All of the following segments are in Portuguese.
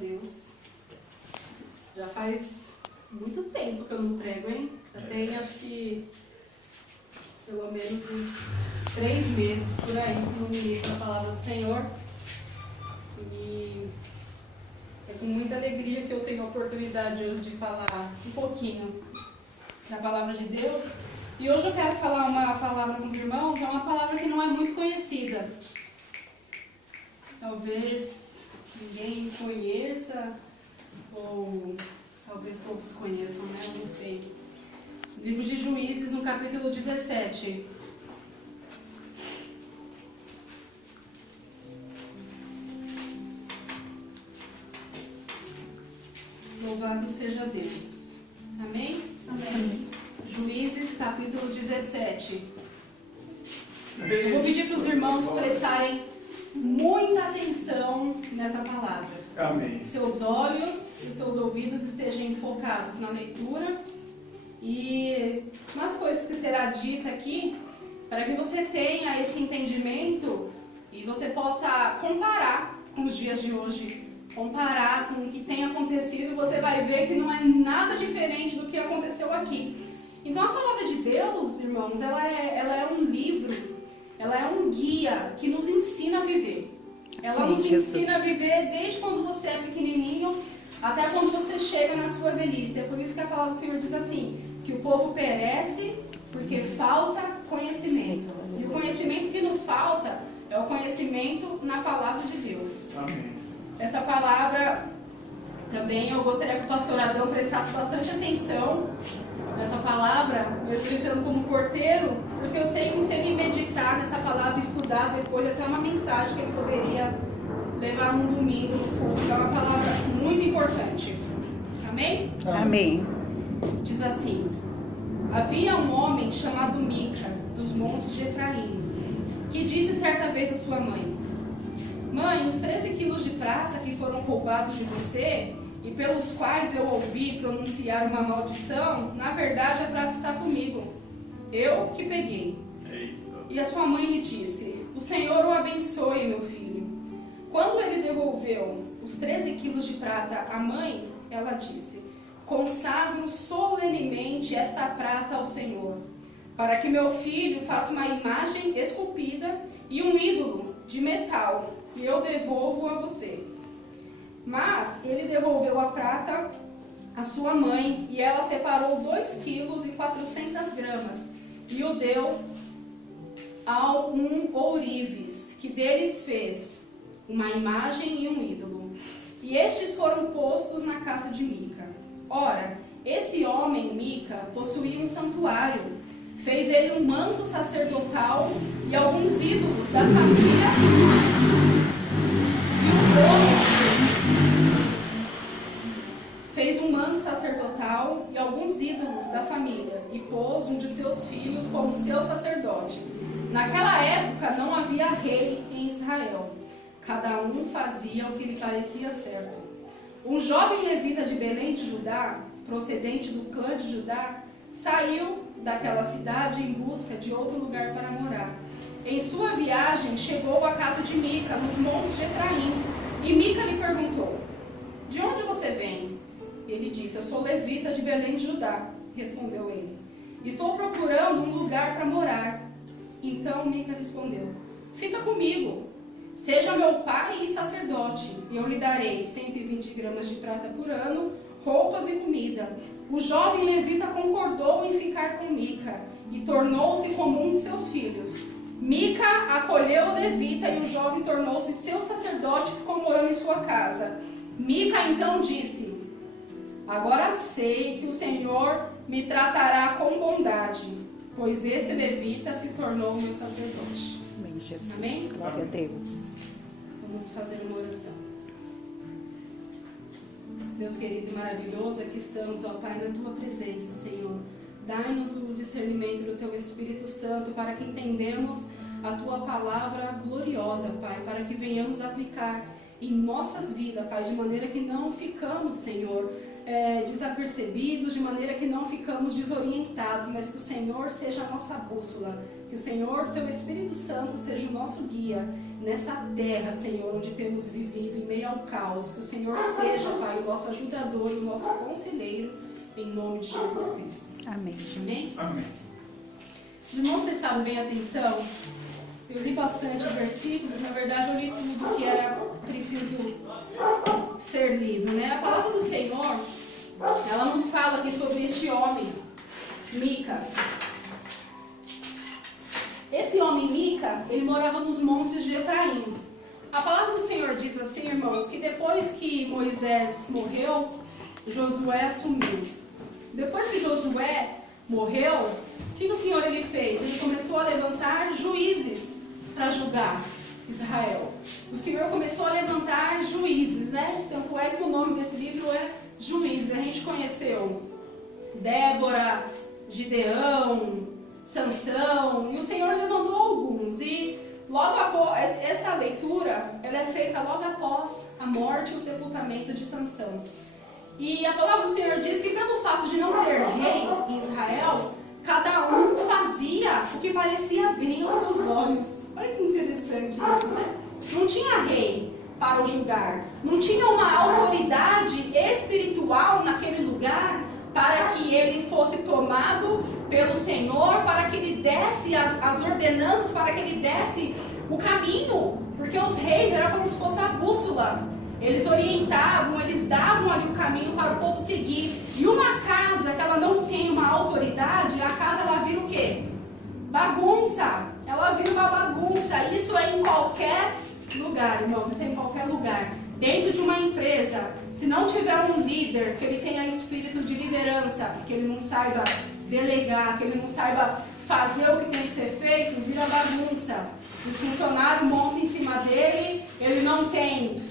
Deus. Já faz muito tempo que eu não prego, hein? Já tem, acho que, pelo menos uns 3 meses por aí que eu não ministro a palavra do Senhor. E é com muita alegria que eu tenho a oportunidade hoje de falar um pouquinho da palavra de Deus. E hoje eu quero falar uma palavra com os irmãos, é uma palavra que não é muito conhecida. Talvez ninguém conheça, ou talvez todos conheçam, né? Eu não sei. Livro de Juízes, no capítulo 17. Louvado seja Deus. Amém? Amém. Juízes, capítulo 17. Eu vou pedir para os irmãos prestarem muita atenção nessa palavra. Amém. Seus olhos e seus ouvidos estejam focados na leitura e nas coisas que será dita aqui, para que você tenha esse entendimento e você possa comparar com os dias de hoje, comparar com o que tem acontecido, e você vai ver que não é nada diferente do que aconteceu aqui. Então a palavra de Deus, irmãos, ela é um livro, ela é um guia que nos ensina a viver. Ela nos ensina a viver desde quando você é pequenininho até quando você chega na sua velhice. É por isso que a palavra do Senhor diz assim, que o povo perece porque falta conhecimento. E o conhecimento que nos falta é o conhecimento na palavra de Deus. Amém. Essa palavra também eu gostaria que o pastor Adão prestasse bastante atenção nessa palavra. Eu estou entrando como porteiro, porque eu sei que se ele meditar nessa palavra e estudar depois, até uma mensagem que ele poderia levar num domingo no culto. É uma palavra muito importante. Amém? Amém. Diz assim: havia um homem chamado Mica, dos montes de Efraim, que disse certa vez à sua mãe: Mãe, os 13 quilos de prata que foram roubados de você e pelos quais eu ouvi pronunciar uma maldição, na verdade a prata está comigo. Eu que peguei. Eita. E a sua mãe lhe disse: o Senhor o abençoe, meu filho. Quando ele devolveu os 13 quilos de prata à mãe, ela disse: consagro solenemente esta prata ao Senhor, para que meu filho faça uma imagem esculpida e um ídolo de metal, e eu devolvo a você. Mas ele devolveu a prata à sua mãe, e ela separou 2 quilos e 400 gramas, e o deu ao ourives, que deles fez uma imagem e um ídolo. E estes foram postos na casa de Mica. Ora, esse homem, Mica, possuía um santuário. Fez ele um manto sacerdotal e alguns ídolos da família e um poço. Fez um manto sacerdotal e alguns ídolos da família e pôs um de seus filhos como seu sacerdote. Naquela época não havia rei em Israel. Cada um fazia o que lhe parecia certo. Um jovem levita de Belém de Judá, procedente do clã de Judá, saiu daquela cidade em busca de outro lugar para morar. Em sua viagem, chegou à casa de Mica, nos montes de Efraim. E Mica lhe perguntou: de onde você vem? Ele disse: eu sou levita de Belém de Judá. Respondeu ele: estou procurando um lugar para morar. Então Mica respondeu: fica comigo. Seja meu pai e sacerdote, e eu lhe darei 120 gramas de prata por ano, roupas e comida. O jovem levita concordou em ficar com Mica, e tornou-se como um de seus filhos. Mica acolheu o levita, e o jovem tornou-se seu sacerdote e ficou morando em sua casa. Mica então disse: agora sei que o Senhor me tratará com bondade, pois esse levita se tornou meu sacerdote. Amém, Jesus. Amém? Glória a Deus. Vamos fazer uma oração. Deus querido e maravilhoso, aqui estamos, ó Pai, na Tua presença, Senhor. Dai-nos o discernimento do Teu Espírito Santo para que entendamos a Tua palavra gloriosa, Pai, para que venhamos aplicar em nossas vidas, Pai, de maneira que não ficamos, Senhor, desapercebidos, de maneira que não ficamos desorientados, mas que o Senhor seja a nossa bússola, que o Senhor, Teu Espírito Santo, seja o nosso guia nessa terra, Senhor, onde temos vivido em meio ao caos, que o Senhor seja, Pai, o nosso ajudador, o nosso conselheiro, em nome de Jesus Cristo. Amém. Amém? Amém. Os irmãos prestaram bem atenção? Eu li bastante versículos, na verdade eu li tudo que era preciso ser lido, né? A palavra do Senhor, ela nos fala aqui sobre este homem, Mica. Esse homem Mica, ele morava nos montes de Efraim. A palavra do Senhor diz assim, irmãos, que depois que Moisés morreu, Josué assumiu. Depois que Josué morreu, o que o Senhor ele fez? Ele começou a levantar juízes para julgar Israel. O Senhor começou a levantar juízes, né? Tanto é que o nome desse livro é Juízes. A gente conheceu Débora, Gideão, Sansão, e o Senhor levantou alguns. E logo após, esta leitura, ela é feita logo após a morte e o sepultamento de Sansão. E a palavra do Senhor diz que pelo fato de não ter rei em Israel, cada um fazia o que parecia bem aos seus olhos. Olha que interessante isso, né? Não tinha rei para o julgar. Não tinha uma autoridade espiritual naquele lugar para que ele fosse tomado pelo Senhor, para que ele desse as ordenanças, para que ele desse o caminho. Porque os reis eram como se fosse a bússola. Eles orientavam, eles davam ali o caminho para o povo seguir. E uma casa que ela não tem uma autoridade, a casa ela vira o quê? Bagunça. Ela vira uma bagunça. Isso é em qualquer lugar, irmãos. Isso é em qualquer lugar. Dentro de uma empresa, se não tiver um líder, que ele tenha espírito de liderança, que ele não saiba delegar, que ele não saiba fazer o que tem que ser feito, vira bagunça. Os funcionários montam em cima dele, ele não tem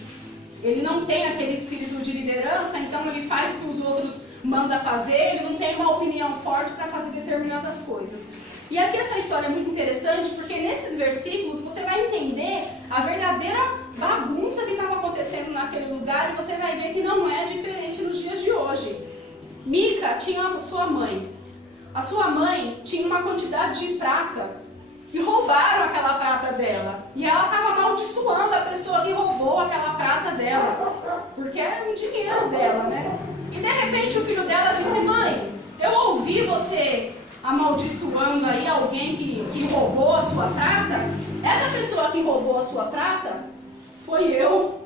aquele espírito de liderança, então ele faz o que os outros mandam fazer, ele não tem uma opinião forte para fazer determinadas coisas. E aqui essa história é muito interessante, porque nesses versículos você vai entender a verdadeira bagunça que estava acontecendo naquele lugar, e você vai ver que não é diferente nos dias de hoje. Mica tinha a sua mãe. A sua mãe tinha uma quantidade de prata, e roubaram aquela prata dela. E ela estava amaldiçoando a pessoa que roubou aquela prata dela, porque era o dinheiro dela, né? E de repente o filho dela disse: mãe, eu ouvi você amaldiçoando aí alguém que roubou a sua prata. Essa pessoa que roubou a sua prata foi eu.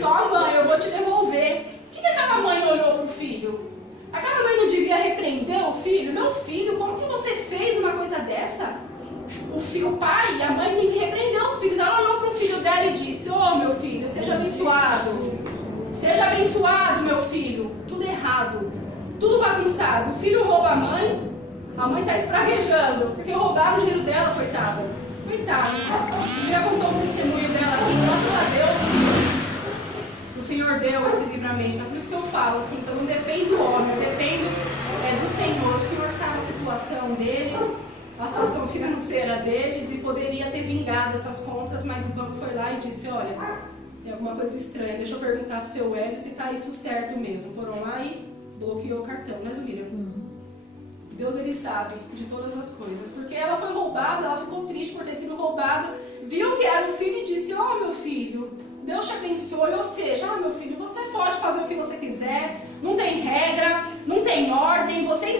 Toma, mãe, eu vou te devolver. O que aquela mãe olhou para o filho? Aquela mãe não devia repreender o filho? Meu filho, como que você fez uma coisa dessa? O pai e a mãe tem que repreender os filhos. Ela olhou para o filho dela e disse: ô meu filho, seja abençoado. Seja abençoado, meu filho. Tudo errado, tudo bagunçado. O filho rouba a mãe está espraguejando, porque roubaram o dinheiro dela, coitada. Coitada. Já contou o testemunho dela aqui, graças a Deus. O Senhor deu esse livramento. É por isso que eu falo assim, então não depende do homem, depende do Senhor. O Senhor sabe a situação deles, a situação financeira deles, e poderia ter vingado essas compras, mas o banco foi lá e disse: olha, tem alguma coisa estranha, deixa eu perguntar pro seu Hélio se está isso certo mesmo. Foram lá e bloqueou o cartão, né, Zumira? Deus, ele sabe de todas as coisas, porque ela foi roubada, ela ficou triste por ter sido roubada, viu que era o filho e disse: ó, meu filho, Deus te abençoe. Ou seja, meu filho, você pode fazer o que você quiser, não tem regra, não tem ordem, você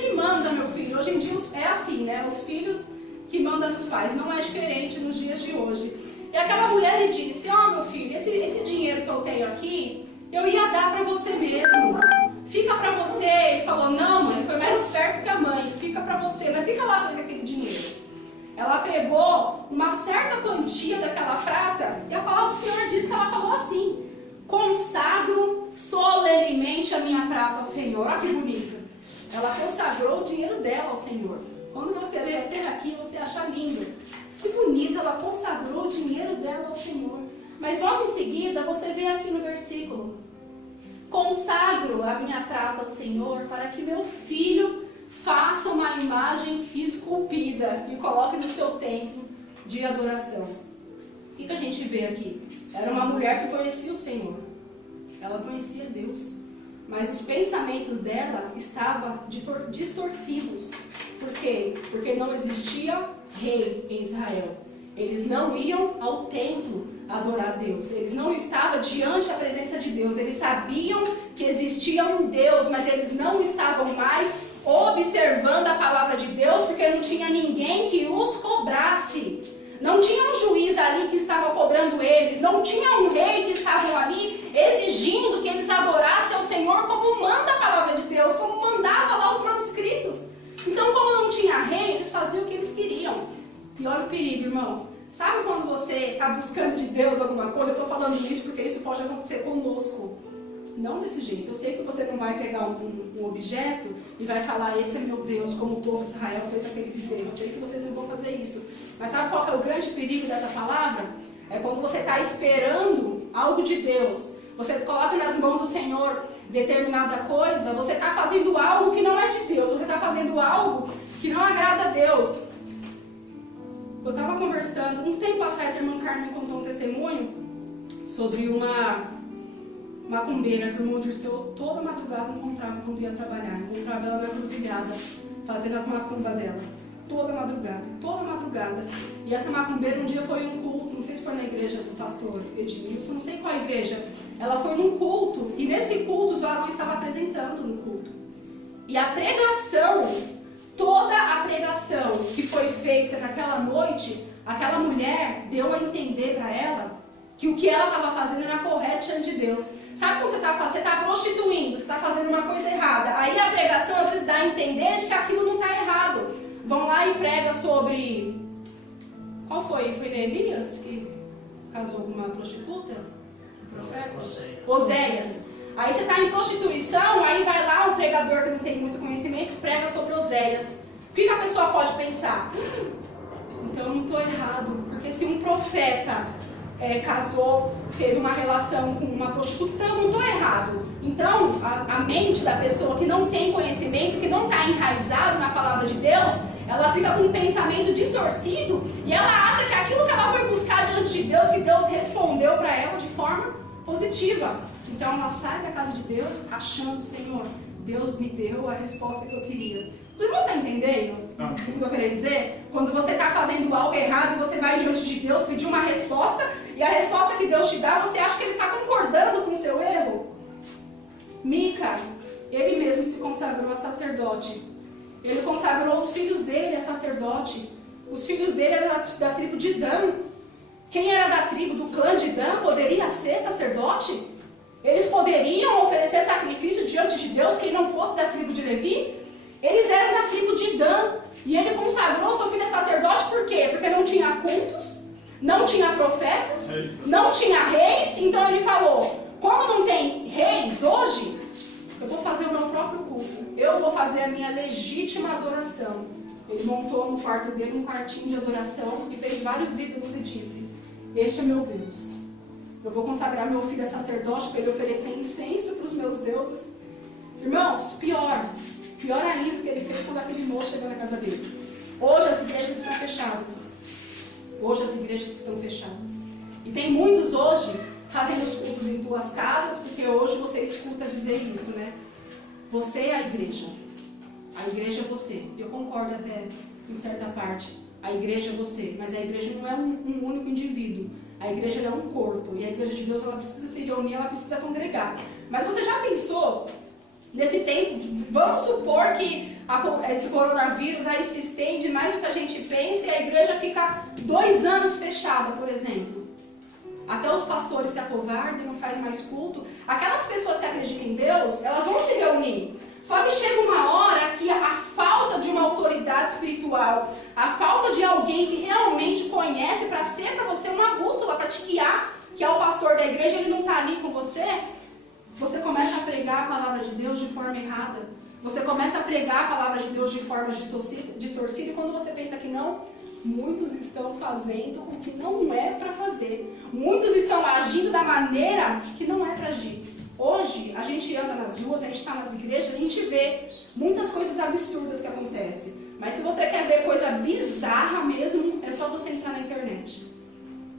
que manda, meu filho. Hoje em dia é assim, né? Os filhos que mandam nos pais, não é diferente nos dias de hoje. E aquela mulher lhe disse: ó, meu filho, esse dinheiro que eu tenho aqui, eu ia dar para você mesmo. Fica para você. Ele falou: não, mãe, ele foi mais esperto que a mãe, fica para você. Mas o que ela fez com aquele dinheiro? Ela pegou uma certa quantia daquela prata, e a palavra do Senhor diz que ela falou assim: consagro solenemente a minha prata ao Senhor. Olha que bonito. Ela consagrou o dinheiro dela ao Senhor. Quando você lê até aqui, você acha lindo. Que bonito, ela consagrou o dinheiro dela ao Senhor. Mas logo em seguida, você vê aqui no versículo: consagro a minha prata ao Senhor para que meu filho faça uma imagem esculpida e coloque no seu templo de adoração. O que a gente vê aqui? Era uma mulher que conhecia o Senhor. Ela conhecia Deus. Mas os pensamentos dela estavam distorcidos. Por quê? Porque não existia rei em Israel. Eles não iam ao templo adorar a Deus. Eles não estavam diante da presença de Deus. Eles sabiam que existia um Deus, mas eles não estavam mais observando a palavra de Deus, porque não tinha ninguém que os cobrasse. Não tinha um juiz ali que estava cobrando eles. Não tinha um rei que estava ali exigindo que eles adorassem ao Senhor como manda a palavra de Deus, como mandava lá os manuscritos. Então, como não tinha rei, eles faziam o que eles queriam. E olha o perigo, irmãos. Sabe quando você está buscando de Deus alguma coisa? Eu estou falando isso porque isso pode acontecer conosco. Não desse jeito. Eu sei que você não vai pegar um objeto e vai falar, esse é meu Deus, como o povo de Israel fez aquele bezerro. Eu sei que vocês não vão fazer isso. Mas sabe qual que é o grande perigo dessa palavra? É quando você está esperando algo de Deus. Você coloca nas mãos do Senhor determinada coisa, você está fazendo algo que não é de Deus. Você está fazendo algo que não agrada a Deus. Eu estava conversando, um tempo atrás, a irmã Carmen contou um testemunho sobre uma macumbeira que o irmão Dirceu toda madrugada encontrava quando ia trabalhar. Encontrava ela na cruzilhada, fazendo as macumbas dela. Toda madrugada. E essa macumbeira um dia foi em um culto, não sei se foi na igreja do pastor Edmilson, não sei qual igreja. Ela foi num culto, e nesse culto os varões estavam apresentando no culto. E a pregação, toda a pregação que foi feita naquela noite, aquela mulher deu a entender para ela que o que ela estava fazendo era correto diante de Deus. Sabe quando você está prostituindo, você está fazendo uma coisa errada, aí a pregação às vezes dá a entender de que aquilo não está errado. Vão lá e prega sobre... Qual foi? Foi Neemias que casou com uma prostituta? O profeta? Oséias. Aí você está em prostituição, aí vai lá um pregador que não tem muito conhecimento, prega sobre Oséias. O que a pessoa pode pensar? Então eu não estou errado, porque se um profeta casou, teve uma relação com uma prostituta, eu não estou errado. Então a mente da pessoa que não tem conhecimento, que não está enraizado na palavra de Deus, ela fica com um pensamento distorcido e ela acha que aquilo que ela foi buscar diante de Deus, que Deus respondeu para ela de forma positiva. Então ela sai da casa de Deus achando, Senhor, Deus me deu a resposta que eu queria. Os irmãos estão entendendo o que eu queria dizer? Quando você está fazendo algo errado e você vai diante de Deus pedir uma resposta, e a resposta que Deus te dá, você acha que Ele está concordando com o seu erro? Mica, ele mesmo se consagrou a sacerdote. Ele consagrou os filhos dele a sacerdote. Os filhos dele eram da tribo de Dan. Quem era da tribo do clã de Dan poderia ser sacerdote? Eles poderiam oferecer sacrifício diante de Deus quem não fosse da tribo de Levi? Eles eram da tribo de Dan. E ele consagrou seu filho a sacerdote por quê? Porque não tinha cultos, não tinha profetas, não tinha reis. Então ele falou, como não tem reis hoje, eu vou fazer o meu próprio culto. Eu vou fazer a minha legítima adoração. Ele montou no quarto dele um quartinho de adoração e fez vários ídolos e disse, este é meu Deus. Eu vou consagrar meu filho a sacerdote para ele oferecer incenso para os meus deuses. Irmãos, pior ainda do que ele fez quando aquele moço chegou na casa dele. Hoje as igrejas estão fechadas. E tem muitos hoje fazendo os cultos em duas casas, porque hoje você escuta dizer isso, né? Você é a igreja é você. Eu concordo até em certa parte. A igreja é você, mas a igreja não é um único indivíduo. A igreja é um corpo, e a igreja de Deus ela precisa se reunir, ela precisa congregar. Mas você já pensou, nesse tempo, vamos supor que esse coronavírus aí se estende mais do que a gente pensa e a igreja fica 2 anos fechada, por exemplo. Até os pastores se acovardam e não fazem mais culto. Aquelas pessoas que acreditam em Deus, elas vão se reunir. Só que chega uma hora que a falta de uma autoridade espiritual, a falta de alguém que realmente conhece para ser para você uma bússola, para te guiar, que é o pastor da igreja, ele não está ali com você, você começa a pregar a palavra de Deus de forma errada. Você começa a pregar a palavra de Deus de forma distorcida e quando você pensa que não, muitos estão fazendo o que não é para fazer. Muitos estão agindo da maneira que não é para agir. Hoje, a gente anda nas ruas, a gente está nas igrejas, a gente vê muitas coisas absurdas que acontecem. Mas se você quer ver coisa bizarra mesmo, é só você entrar na internet.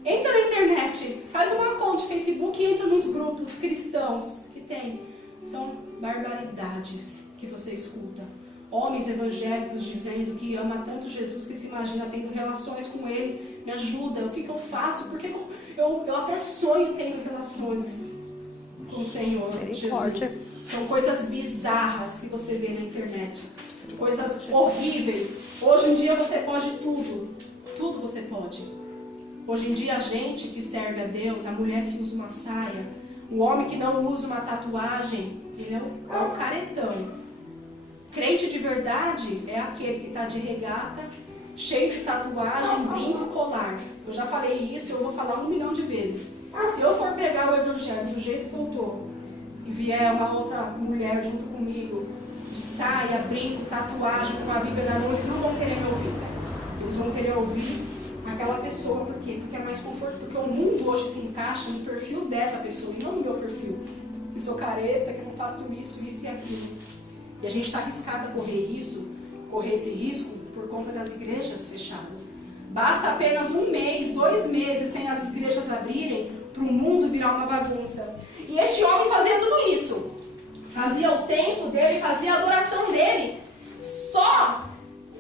Entra na internet, faz uma conta de Facebook e entra nos grupos cristãos que tem. São barbaridades que você escuta. Homens evangélicos dizendo que ama tanto Jesus que se imagina tendo relações com Ele. Me ajuda, o que eu faço? Porque eu até sonho tendo relações com o Senhor Jesus. São coisas bizarras que você vê na internet. Coisas horríveis. Hoje em dia você pode tudo. Tudo você pode. Hoje em dia a gente que serve a Deus, a mulher que usa uma saia, o homem que não usa uma tatuagem, ele é o caretão. Crente de verdade é aquele que está de regata, cheio de tatuagem, brinco, colar. Eu já falei isso e eu vou falar 1 milhão de vezes. Se eu for pregar o evangelho do jeito que eu estou, e vier uma outra mulher junto comigo, de saia, brinco, tatuagem, com a Bíblia na mão, eles não vão querer me ouvir. Eles vão querer ouvir aquela pessoa. Por quê? Porque é mais conforto. Porque o mundo hoje se encaixa no perfil dessa pessoa, e não no meu perfil. Que sou careta, que não faço isso e aquilo. E a gente está arriscado a correr esse risco por conta das igrejas fechadas. Basta apenas 1 mês, 2 meses sem as igrejas abrirem para o mundo virar uma bagunça. E este homem fazia tudo isso. Fazia o templo dele, fazia a adoração dele.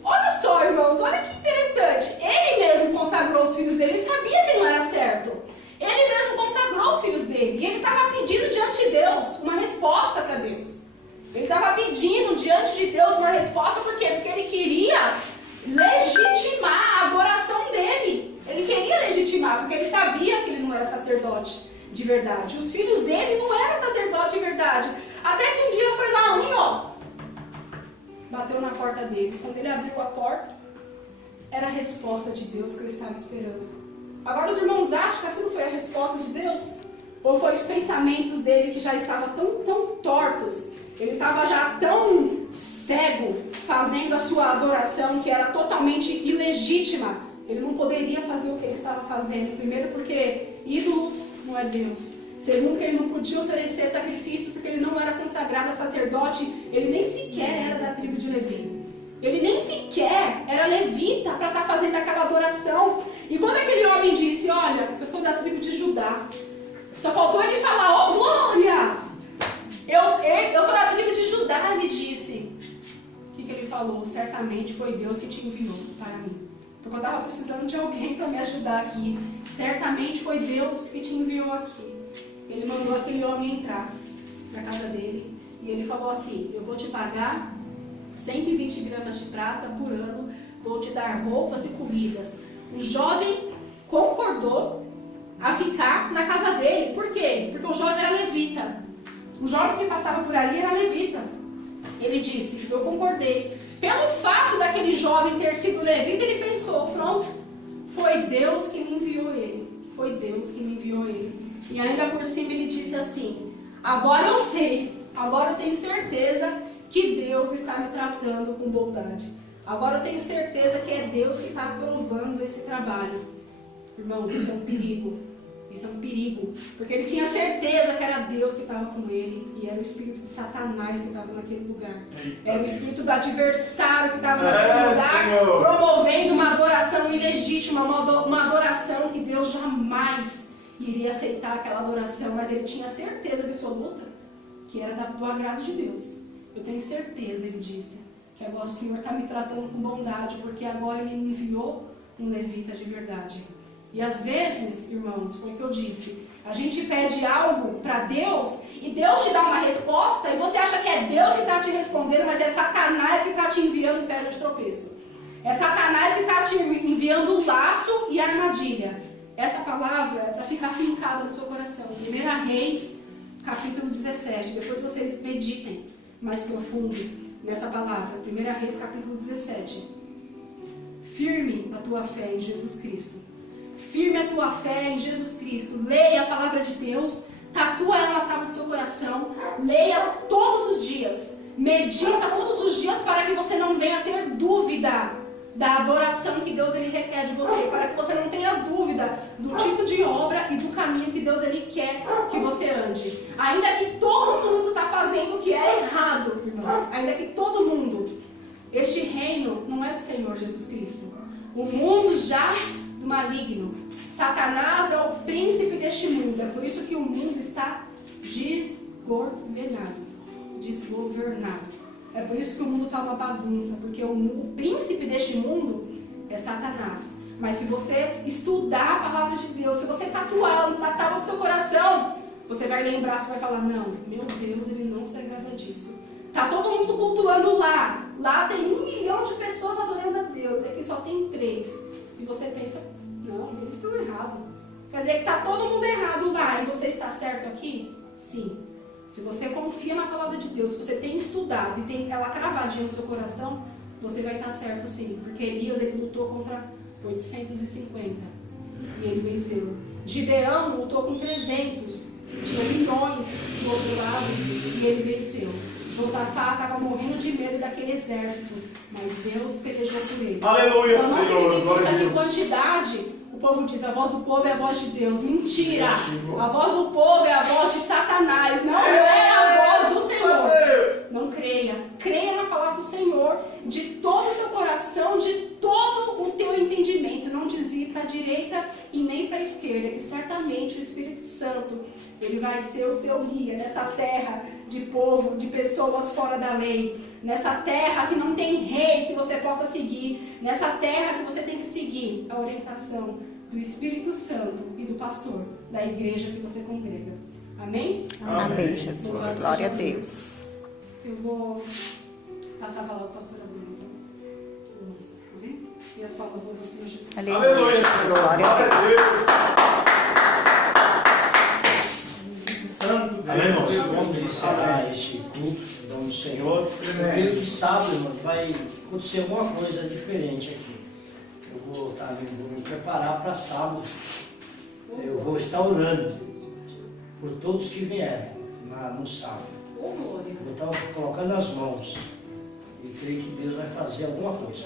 Olha só, irmãos, olha que interessante. Ele mesmo consagrou os filhos dele, ele sabia que não era certo. Ele mesmo consagrou os filhos dele. E ele estava pedindo diante de Deus uma resposta para Deus. Ele estava pedindo diante de Deus uma resposta, por quê? Porque ele queria legitimar a adoração dele. Ele queria legitimar, porque ele sabia que ele não era sacerdote de verdade. Os filhos dele não eram sacerdote de verdade. Até que um dia foi lá bateu na porta dele. Quando ele abriu a porta, era a resposta de Deus que ele estava esperando. Agora os irmãos acham que aquilo foi a resposta de Deus? Ou foi os pensamentos dele que já estavam tão tortos? Ele estava já tão cego, fazendo a sua adoração, que era totalmente ilegítima. Ele não poderia fazer o que ele estava fazendo. Primeiro porque ídolos não é Deus. Segundo que ele não podia oferecer sacrifício porque ele não era consagrado a sacerdote. Ele nem sequer era da tribo de Levi. Ele nem sequer era levita para estar fazendo aquela adoração. E quando aquele homem disse, olha, eu sou da tribo de Judá. Só faltou ele falar, glória! Eu sou da tribo de Judá, ele disse. O que ele falou? Certamente foi Deus que te enviou para mim. Porque eu estava precisando de alguém para me ajudar aqui. Certamente foi Deus que te enviou aqui. Ele mandou aquele homem entrar na casa dele. E ele falou assim, eu vou te pagar 120 gramas de prata por ano. Vou te dar roupas e comidas. O jovem concordou a ficar na casa dele. Por quê? Porque o jovem era levita. O jovem que passava por ali era levita. Ele disse, eu concordei. Pelo fato daquele jovem ter sido levita, ele pensou, pronto, foi Deus que me enviou ele. Foi Deus que me enviou ele. E ainda por cima ele disse assim, agora eu sei, agora eu tenho certeza que Deus está me tratando com bondade. Agora eu tenho certeza que é Deus que está aprovando esse trabalho. Irmãos, isso é um perigo. Isso é um perigo. Porque ele tinha certeza que era Deus que estava com ele. E era o espírito de Satanás que estava naquele lugar. Era o espírito do adversário que estava naquele lugar. Senhor. Promovendo uma adoração ilegítima. Uma adoração que Deus jamais iria aceitar aquela adoração. Mas ele tinha certeza absoluta que era do agrado de Deus. Eu tenho certeza, ele disse, que agora o Senhor está me tratando com bondade. Porque agora ele me enviou um levita de verdade. E às vezes, irmãos, foi o que eu disse, a gente pede algo para Deus e Deus te dá uma resposta e você acha que é Deus que está te respondendo, mas é Satanás que está te enviando pedra de tropeço. É Satanás que está te enviando laço e armadilha. Essa palavra é para ficar fincada no seu coração. 1 Reis, capítulo 17. Depois vocês meditem mais profundo nessa palavra. 1 Reis, capítulo 17. Firme a tua fé em Jesus Cristo. Firme a tua fé em Jesus Cristo. Leia a palavra de Deus. Tatua ela na tábua do teu coração. Leia todos os dias. Medita todos os dias para que você não venha ter dúvida da adoração que Deus ele requer de você. Para que você não tenha dúvida do tipo de obra e do caminho que Deus ele quer que você ande. Ainda que todo mundo está fazendo o que é errado, irmãos. Ainda que todo mundo. Este reino não é do Senhor Jesus Cristo. O mundo jaz do maligno. Satanás é o príncipe deste mundo. É por isso que o mundo está desgovernado. É por isso que o mundo está uma bagunça, porque o príncipe deste mundo é Satanás. Mas se você estudar a palavra de Deus, se você tatuá-la na tábua do seu coração, você vai lembrar, você vai falar, não, meu Deus, ele não se agrada disso. Tá todo mundo cultuando lá. Lá tem 1 milhão de pessoas adorando a Deus, e aqui só tem 3. E você pensa, não, eles estão errados. Quer dizer que tá todo mundo errado lá, e você está certo aqui? Sim. Se você confia na palavra de Deus, se você tem estudado e tem ela cravadinha no seu coração, você vai estar certo sim. Porque Elias, ele lutou contra 850 e ele venceu. Gideão lutou com 300, tinha milhões do outro lado e ele venceu. Josafá estava morrendo de medo daquele exército, mas Deus pelejou por ele. Aleluia, então, não Senhor. significa que quantidade. O povo diz, a voz do povo é a voz de Deus. Mentira! A voz do povo é a voz de Satanás, não é a voz do Senhor. Não creia. Creia na palavra do Senhor de todo o seu coração, de todo o teu entendimento. Não desvie para a direita e nem para a esquerda, que certamente o Espírito Santo, ele vai ser o seu guia nessa terra de povo, de pessoas fora da lei. Nessa terra que não tem rei que você possa seguir. Nessa terra que você tem que seguir a orientação do Espírito Santo e do pastor da igreja que você congrega. Amém? Amém, Jesus. Glória a Deus. Eu vou passar a palavra para a pastora Bruna. Amém? E as palmas do Senhor Jesus. Aleluia, Jesus. Glória a Deus. Santo Deus. Amém, irmãos? Vamos iniciar este culto em nome do Senhor. Eu creio que sábado, irmão, vai acontecer alguma coisa diferente aqui. Eu vou me preparar para sábado. Eu vou estar orando por todos que vierem no sábado. Ô, glória. Eu estou colocando as mãos e creio que Deus vai fazer alguma coisa.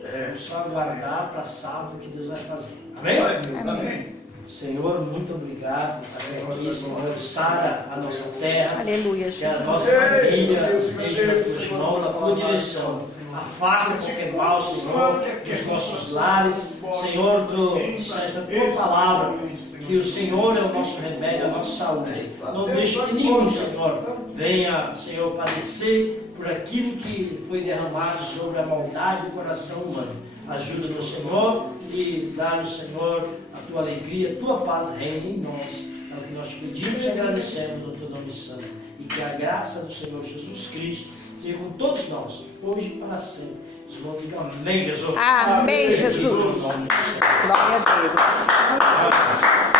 Vamos só aguardar para sábado que Deus vai fazer. Amém? Glória a Deus. Amém. Senhor, muito obrigado por estar aqui, Senhor. Sara a nossa terra. Aleluia, Que a Jesus. nossa família esteja nas tuas mãos, na tua direção. Afasta qualquer mal, Senhor, dos nossos lares. Senhor, tu disseste na tua palavra que o Senhor é o nosso remédio, a nossa saúde. Não deixe que nenhum, Senhor, venha, Senhor, padecer por aquilo que foi derramado sobre a maldade do coração humano. Ajuda-nos, Senhor, e dá-nos, Senhor, a tua alegria, a tua paz reine em nós. É o que nós te pedimos e agradecemos no teu nome santo. E que a graça do Senhor Jesus Cristo seja com todos nós, hoje e para sempre. Os irmãos digam amém, Jesus. Amém, Jesus. Glória a Deus.